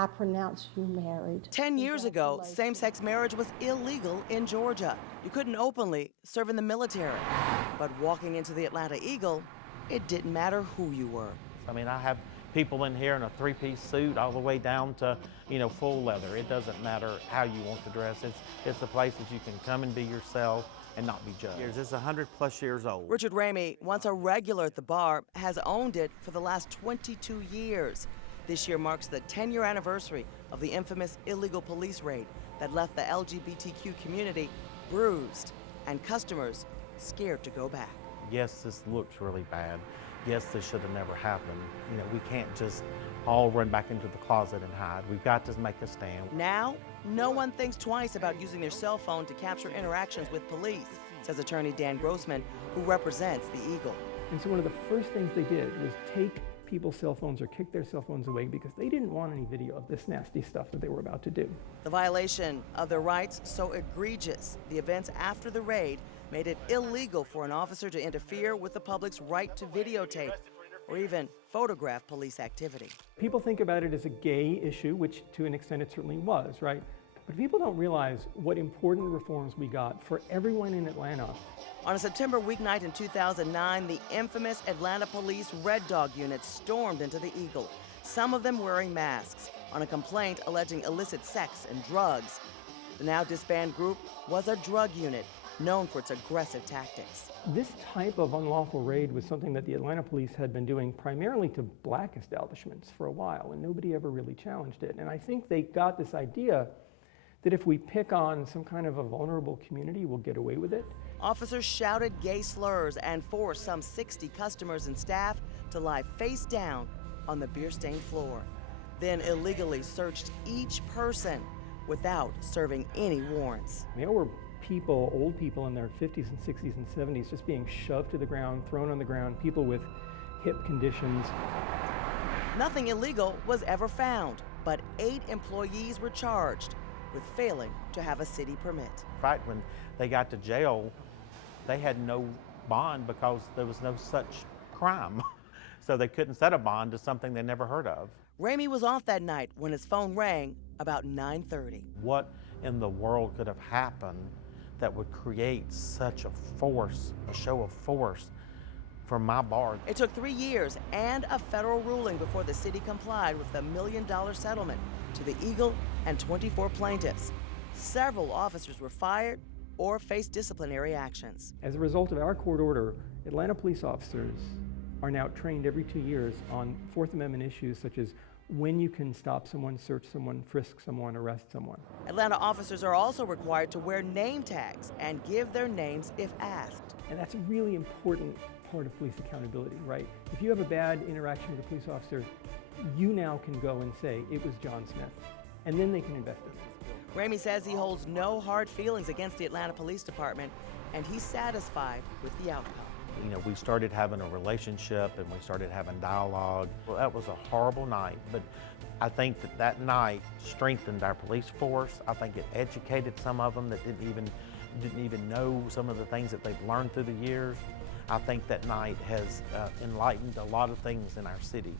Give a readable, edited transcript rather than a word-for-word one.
I pronounce you married. 10 years ago, same-sex marriage was illegal in Georgia. You couldn't openly serve in the military. But walking into the Atlanta Eagle, it didn't matter who you were. I mean, I have people in here in a three-piece suit all the way down to, full leather. It doesn't matter how you want to dress. It's a place that you can come and be yourself and not be judged. It's 100+ years old. Richard Ramey, once a regular at the bar, has owned it for the last 22 years. This year marks the 10-year anniversary of the infamous illegal police raid that left the LGBTQ community bruised and customers scared to go back. Yes, this looks really bad. Yes, this should have never happened. We can't just all run back into the closet and hide. We've got to make a stand. Now, no one thinks twice about using their cell phone to capture interactions with police, says attorney Dan Grossman, who represents the Eagle. And so one of the first things they did was take people's cell phones or kick their cell phones away because they didn't want any video of this nasty stuff that they were about to do. The violation of their rights so egregious, the events after the raid made it illegal for an officer to interfere with the public's right to videotape or even photograph police activity. People think about it as a gay issue, which to an extent it certainly was, right? But people don't realize what important reforms we got for everyone in Atlanta. On a September weeknight in 2009, the infamous Atlanta Police Red Dog unit stormed into the Eagle, some of them wearing masks, on a complaint alleging illicit sex and drugs. The now disbanded group was a drug unit known for its aggressive tactics. This type of unlawful raid was something that the Atlanta police had been doing primarily to black establishments for a while, and nobody ever really challenged it. And I think they got this idea that if we pick on some kind of a vulnerable community, we'll get away with it. Officers shouted gay slurs and forced some 60 customers and staff to lie face down on the beer-stained floor, then illegally searched each person without serving any warrants. There were people, old people in their 50s and 60s and 70s, just being shoved to the ground, thrown on the ground, people with hip conditions. Nothing illegal was ever found, but 8 employees were charged with failing to have a city permit. In fact, when they got to jail, they had no bond because there was no such crime. So they couldn't set a bond to something they never heard of. Ramey was off that night when his phone rang about 9:30. What in the world could have happened that would create such a force, a show of force from my bar? It took 3 years and a federal ruling before the city complied with the $1 million settlement to the Eagle and 24 plaintiffs. Several officers were fired or faced disciplinary actions. As a result of our court order, Atlanta police officers are now trained every 2 years on Fourth Amendment issues such as when you can stop someone, search someone, frisk someone, arrest someone. Atlanta officers are also required to wear name tags and give their names if asked. And that's a really important part of police accountability, right? If you have a bad interaction with a police officer, you now can go and say, it was John Smith, and then they can investigate. Ramey says he holds no hard feelings against the Atlanta Police Department, and he's satisfied with the outcome. We started having a relationship and we started having dialogue. Well, that was a horrible night, but I think that night strengthened our police force. I think it educated some of them that didn't even know some of the things that they've learned through the years. I think that night has enlightened a lot of things in our city.